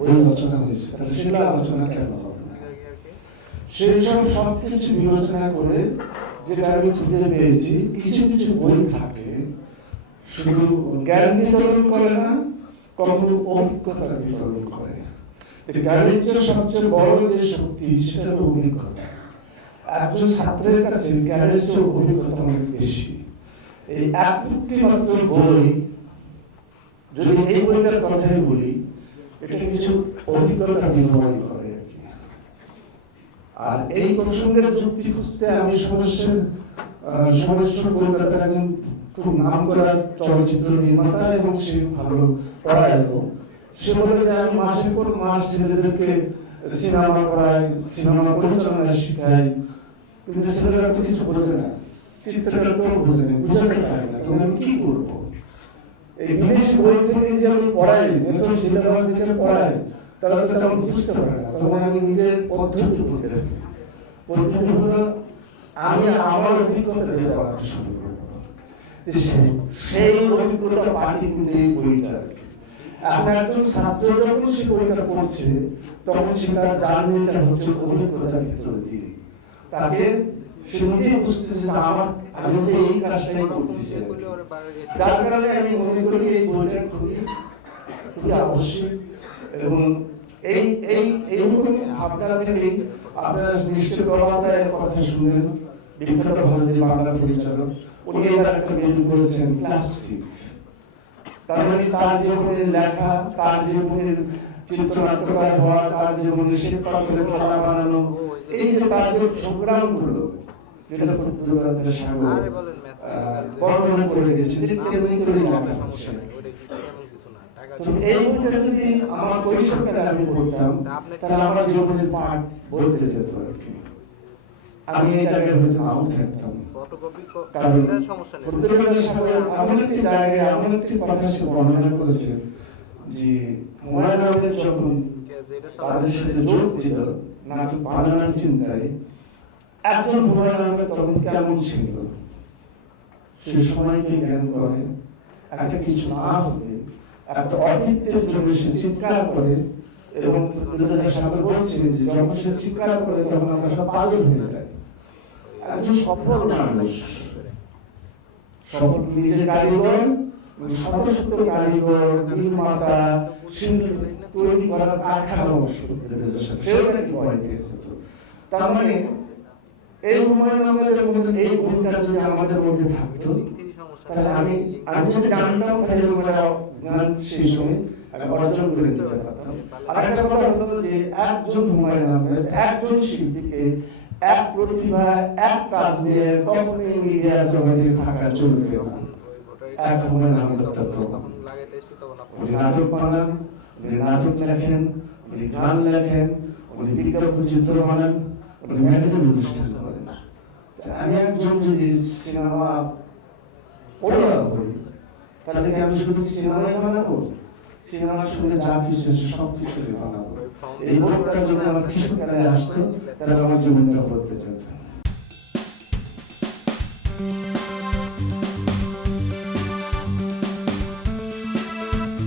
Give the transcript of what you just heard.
বই রচনা হয়েছে, তাহলে সেগুলো আলোচনা কেন হবে না? সেই সব কিছু বিবেচনা করে যেটা আমি খুঁজে পেয়েছি, কিছু কিছু বই থাকে শুধু জ্ঞান বিতরণ করে না, কখনো অভিজ্ঞতা বিতরণ করে। জ্ঞানের চেয়ে সবচেয়ে বড় যে শক্তি সেটা হলো অভিজ্ঞতা। একজন ছাত্রের কাছে জ্ঞানের চেয়ে অভিজ্ঞতা অনেক বেশি। এই একটি মাত্র বই, যদি এই বইটার কথাই বলি, এটা কিছু অভিজ্ঞতা বিনিময় করে আর কি। আর এই প্রসঙ্গের যুক্তি খুঁজতে আমি সমস্যা কলকাতার একজন খুব নাম করা চলচ্চিত্র নির্মাতা এবং সে ভালো পড়ায়ও, সে বলে যে আমি মাসের পর মাস ছেলেদেরকে সিনেমা করাই, সিনেমা পরিচালনা শিখাই, কিন্তু ছেলেরা তো কিছু বোঝে না, চিত্রনাট্যও বোঝে না, বুঝাতে পারে না, তখন আমি কি করবো? এই বিদেশি বই থেকে যে আমি পড়াই, মেথড সিলেবাস থেকে পড়াই, তারা তো তেমন বুঝতে পারে না। তখন আমি নিজের পদ্ধতি বলতে থাকি। পদ্ধতি হলো আমি আমার অভিজ্ঞতা দিয়ে পড়াতে শুরু করবো। সেই অভিজ্ঞতা পাঠই কিন্তু এই বইটা। এখন একজন ছাত্র যখন সে বইটা পড়ছে, তখন সে তার জার্নিটা হচ্ছে অভিজ্ঞতার ভিতরে দিয়ে। তাকে সে নিজেই বুঝতেছে যে আমি তো এই কাজটাই করতেছি। যার কারণে আমি মনে করি এই বইটা খুবই আবশ্যক। এবং এইরকম ভাবনা থেকেই আপনারা নিশ্চয় প্রভাবের কথা শুনলেন, বিখ্যাত ভারতীয় বাংলা পরিচালক, উনি এবার একটা বের করেছেন প্লাস্টিক। তার মানে তার জীবনের লেখা, তার জীবনের চিত্রনাট্যকার হওয়া, তার জীবনের শিল্পা করে থালা বানানো, এই যে তার যে সংগ্রামগুলো, যেটা বর্ণনা করে গেছে, যে কেমনি করে লেখা হচ্ছে। এই বইটা যদি আমার কৈশোরকালে আমি পড়তাম, তাহলে আমার জীবনের পাঠ বলতে যেত আর কি। আমি এই জায়গায় হয়তো নাও থাকতাম, কারণ এমন একটি জায়গায় এমন একটি কথা সে বর্ণনা করেছে যে হুমায়ুন আহমেদ যখন তাদের সাথে যোগ দিল নাটক বানানোর চিন্তায়, একজন হুমায়ুন আহমেদ তখন কেমন ছিল সে সময়কে জ্ঞান করে, একটা কিছু না হবে একটা অতীতের জন্য সে চিৎকার করে, এবং সাগর বলছেন যে যখন সে চিৎকার করে তখন আমরা সব পাগল হয়ে যাই। একজন সফল মানুষ, সফল নিজের কারিগর, শত শত কারিগর, নির্মাতা, শিল্প তৈরি করার কারখানা সেও নাকি ভয় পেয়েছে। তার মানে এই হুমায়ুন আহমেদের মধ্যে এই গুণটা যদি আমাদের মধ্যে থাকতো, তাহলে আমি যদি জানতাম তাহলে গান সেই সময় অর্জন করে নিতে পারতাম। আর একটা কথা হলো যে একজন হুমায়ুন আহমেদ, একজন শিল্পীকে এক প্রতিভা, এক কাজ নিয়ে কখনোই মিডিয়া জগতে থাকা চলবে না। এক হুমায়ুন আহমেদ উনি নাটক বানান, উনি নাটক লেখেন, উনি গান লেখেন, উনি বিজ্ঞাপন চিত্র বানান, উনি ম্যাগাজিন অনুষ্ঠান করেন। আমি একজন যদি সিনেমা পড়ুয়া হই, তাহলে কি আমি শুধু সিনেমাই বানাবো? সিনেমার সঙ্গে যা কিছু আছে সব কিছু বানাবো। এই বোধটা যদি আমার কিশোরকালে আসতো, তাহলে আমার জীবনটা বদলে যেত।